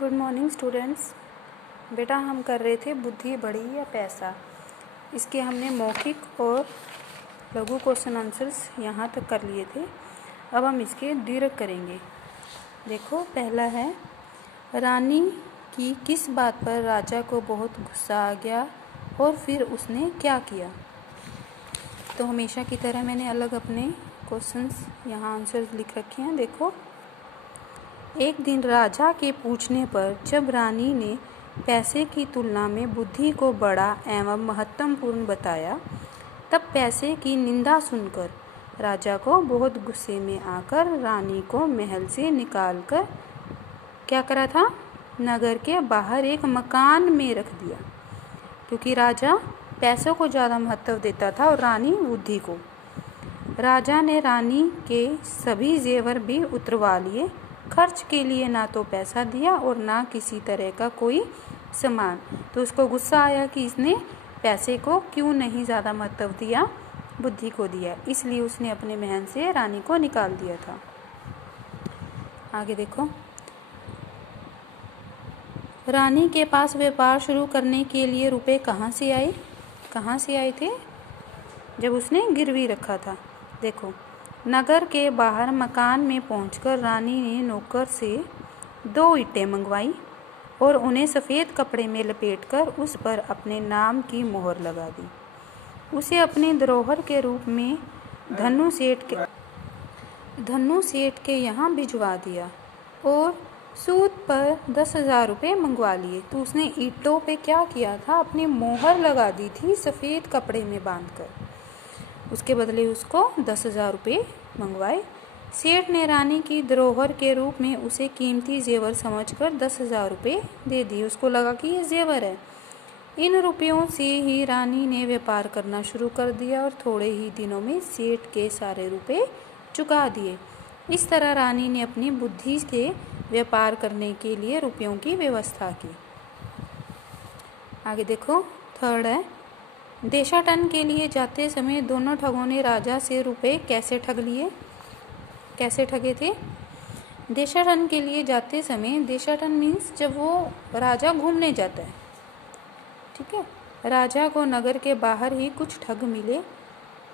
Good morning students. बेटा हम कर रहे थे बुद्धि बड़ी या पैसा। इसके हमने मौखिक और लघु क्वेश्चन आंसर्स यहाँ तक कर लिए थे। अब हम इसके दीर्घ करेंगे। देखो पहला है, रानी की किस बात पर राजा को बहुत गुस्सा आ गया और फिर उसने क्या किया। तो हमेशा की तरह मैंने अलग अपने क्वेश्चंस यहाँ आंसर्स लिख रखे हैं। देखो, एक दिन राजा के पूछने पर जब रानी ने पैसे की तुलना में बुद्धि को बड़ा एवं महत्वपूर्ण बताया, तब पैसे की निंदा सुनकर राजा को बहुत गुस्से में आकर रानी को महल से निकालकर क्या करा था, नगर के बाहर एक मकान में रख दिया, क्योंकि राजा पैसों को ज़्यादा महत्व देता था और रानी बुद्धि को। राजा ने रानी के सभी जेवर भी उतरवा लिए। खर्च के लिए ना तो पैसा दिया और ना किसी तरह का कोई सामान। तो उसको गुस्सा आया कि इसने पैसे को क्यों नहीं ज़्यादा महत्व दिया, बुद्धि को दिया, इसलिए उसने अपने महल से रानी को निकाल दिया था। आगे देखो, रानी के पास व्यापार शुरू करने के लिए रुपए कहाँ से आए थे, जब उसने गिरवी रखा था। देखो, नगर के बाहर मकान में पहुंचकर रानी ने नौकर से 2 ईंटें मंगवाई और उन्हें सफ़ेद कपड़े में लपेटकर उस पर अपने नाम की मोहर लगा दी। उसे अपने धरोहर के रूप में धन्नू सेठ के यहाँ भिजवा दिया और सूद पर 10,000 रुपये मंगवा लिए। तो उसने ईंटों पे क्या किया था, अपनी मोहर लगा दी थी सफ़ेद कपड़े में बांधकर। उसके बदले उसको 10,000 रुपये मंगवाए। सेठ ने रानी की धरोहर के रूप में उसे कीमती जेवर समझकर 10,000 रुपये दे दिए। उसको लगा कि ये जेवर है। इन रुपयों से ही रानी ने व्यापार करना शुरू कर दिया और थोड़े ही दिनों में सेठ के सारे रुपये चुका दिए। इस तरह रानी ने अपनी बुद्धि से व्यापार करने के लिए रुपयों की व्यवस्था की। आगे देखो, थर्ड है, देशाटन के लिए जाते समय दोनों ठगों ने राजा से रुपए कैसे ठगे थे। देशाटन के लिए जाते समय, देशाटन मीन्स जब वो राजा घूमने जाता है, ठीक है। राजा को नगर के बाहर ही कुछ ठग मिले।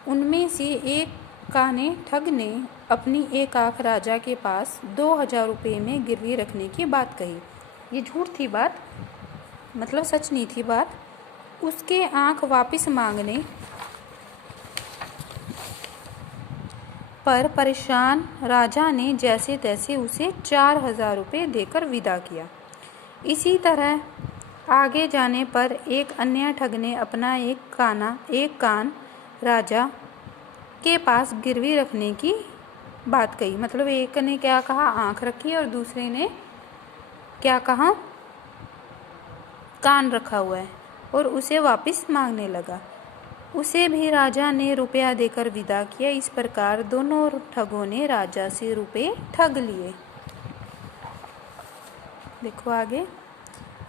उनमें से एक काने ठग ने अपनी एक आंख राजा के पास 2,000 रुपये में गिरवी रखने की बात कही। ये झूठ थी बात, मतलब सच नहीं थी बात। उसके आंख वापस मांगने पर परेशान राजा ने जैसे तैसे उसे 4,000 रुपये देकर विदा किया। इसी तरह आगे जाने पर एक अन्य ठग ने अपना एक कान राजा के पास गिरवी रखने की बात कही। मतलब एक ने क्या कहा, आंख रखी, और दूसरे ने क्या कहा, कान रखा हुआ है, और उसे वापस मांगने लगा। उसे भी राजा ने रुपया देकर विदा किया। इस प्रकार दोनों ठगों ने राजा से रुपये ठग लिए। देखो आगे,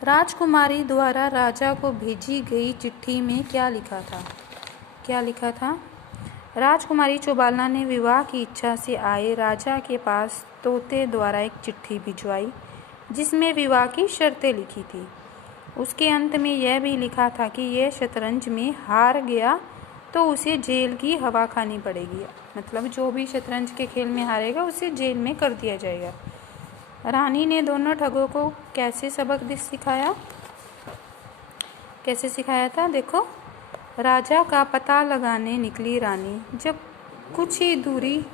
राजकुमारी द्वारा राजा को भेजी गई चिट्ठी में क्या लिखा था। राजकुमारी चौबालना ने विवाह की इच्छा से आए राजा के पास तोते द्वारा एक चिट्ठी भिजवाई, जिसमें विवाह की शर्तें लिखी थी। उसके अंत में यह भी लिखा था कि यह शतरंज में हार गया तो उसे जेल की हवा खानी पड़ेगी। मतलब जो भी शतरंज के खेल में हारेगा उसे जेल में कर दिया जाएगा। रानी ने दोनों ठगों को कैसे सिखाया था। देखो, राजा का पता लगाने निकली रानी, जब कुछ ही दूरी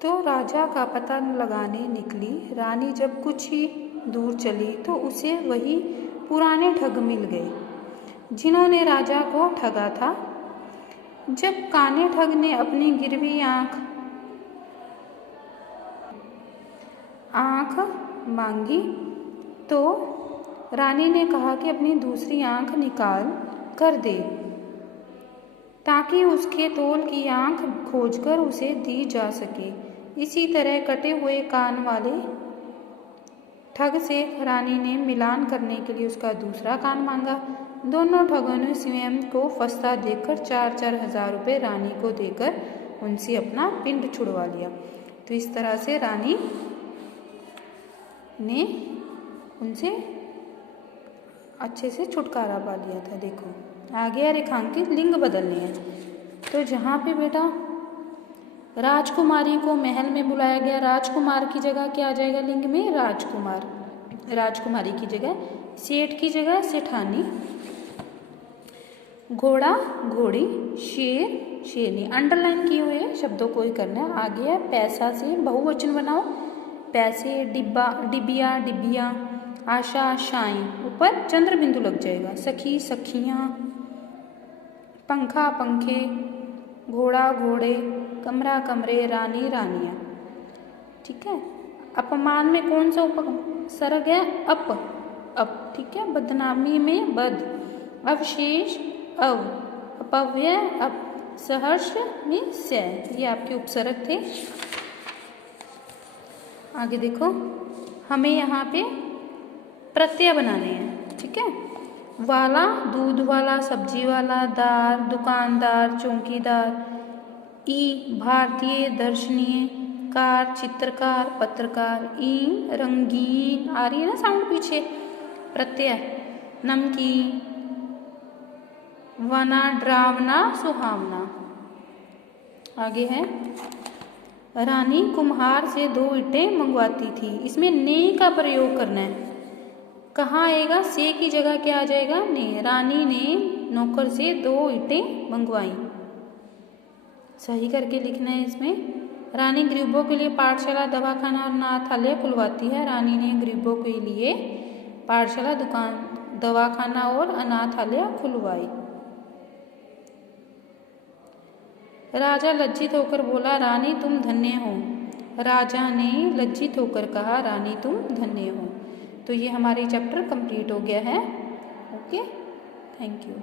तो राजा का पता लगाने निकली रानी जब कुछ ही दूर चली तो उसे वही पुराने ठग मिल गए, जिन्होंने राजा को ठगा था। जब काने ठग ने अपनी गिरवी आंख मांगी तो रानी ने कहा कि अपनी दूसरी आंख निकाल कर दे, ताकि उसके तोल की आंख खोजकर उसे दी जा सके। इसी तरह कटे हुए कान वाले ठग से रानी ने मिलान करने के लिए उसका दूसरा कान मांगा। दोनों ठगों ने स्वयं को फंसता देखकर 4,000 रुपये रानी को देकर उनसे अपना पिंड छुड़वा लिया। तो इस तरह से रानी ने उनसे अच्छे से छुटकारा पा लिया था। देखो आगे रेखांकित लिंग बदलने हैं। तो जहाँ पे बेटा राजकुमारी को महल में बुलाया गया, राजकुमार की जगह क्या आ जाएगा लिंग में? राजकुमार। राजकुमारी की जगह सेठ की जगह सेठानी, घोड़ा घोड़ी, शेर शेरनी। अंडरलाइन किए हुए शब्दों को ही करना है। आगे है पैसा से बहुवचन बनाओ, पैसे, डिब्बा डिबिया डिबिया, आशा आशाएं, ऊपर चंद्र बिंदु लग जाएगा। सखी सखियाँ, पंखा पंखे, घोड़ा घोड़े, कमरा कमरे, रानी रानियाँ। ठीक है। अपमान में कौन सा उपसर्ग है? अप। ठीक है। बदनामी में बद, अवशेष अव, अपव्यय अप, सहर्ष में स। ये आपके उपसर्ग थे। आगे देखो हमें यहाँ पे प्रत्यय बनाने हैं। ठीक है। वाला दूध वाला, सब्जी वाला, दार दुकानदार, चौकीदार, ई भारतीय दर्शनीय, कार चित्रकार पत्रकार, ई रंगीन, आ रही है ना साउंड पीछे, प्रत्यय, नमकीन, वना डरावना सुहावना। आगे है रानी कुम्हार से 2 ईंटें मंगवाती थी। इसमें ने का प्रयोग करना है। कहाँ आएगा? से की जगह क्या आ जाएगा? ने। रानी ने नौकर से 2 ईंटें मंगवाई। सही करके लिखना है इसमें। रानी गरीबों के लिए पाठशाला, दवाखाना और अनाथालय खुलवाती है। रानी ने गरीबों के लिए पाठशाला, दुकान, दवाखाना और अनाथालय खुलवाई। राजा लज्जित होकर बोला, रानी तुम धन्य हो। राजा ने लज्जित होकर कहा, रानी तुम धन्य हो। तो ये हमारी चैप्टर कंप्लीट हो गया है। Okay, thank you.